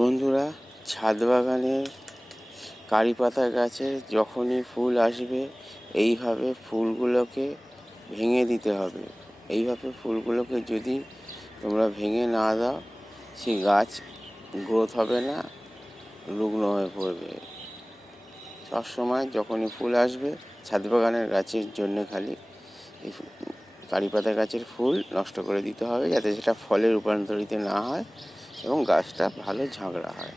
বন্ধুরা, ছাদ বাগানের কারি পাতা গাছে যখনই ফুল আসবে এইভাবে ফুলগুলোকে ভেঙে দিতে হবে। এইভাবে ফুলগুলোকে যদি তোমরা ভেঙে না দাও, সেই গাছ গ্রোথ হবে না, রুগ্ন হয়ে পড়বে। সবসময় যখনই ফুল আসবে ছাদ বাগানের গাছের জন্য খালি এই কারি পাতা গাছের ফুল নষ্ট করে দিতে হবে, যাতে সেটা ফলে রূপান্তরিত না হয় এবং গাছটা ভালো ঝাঁকড়া হয়।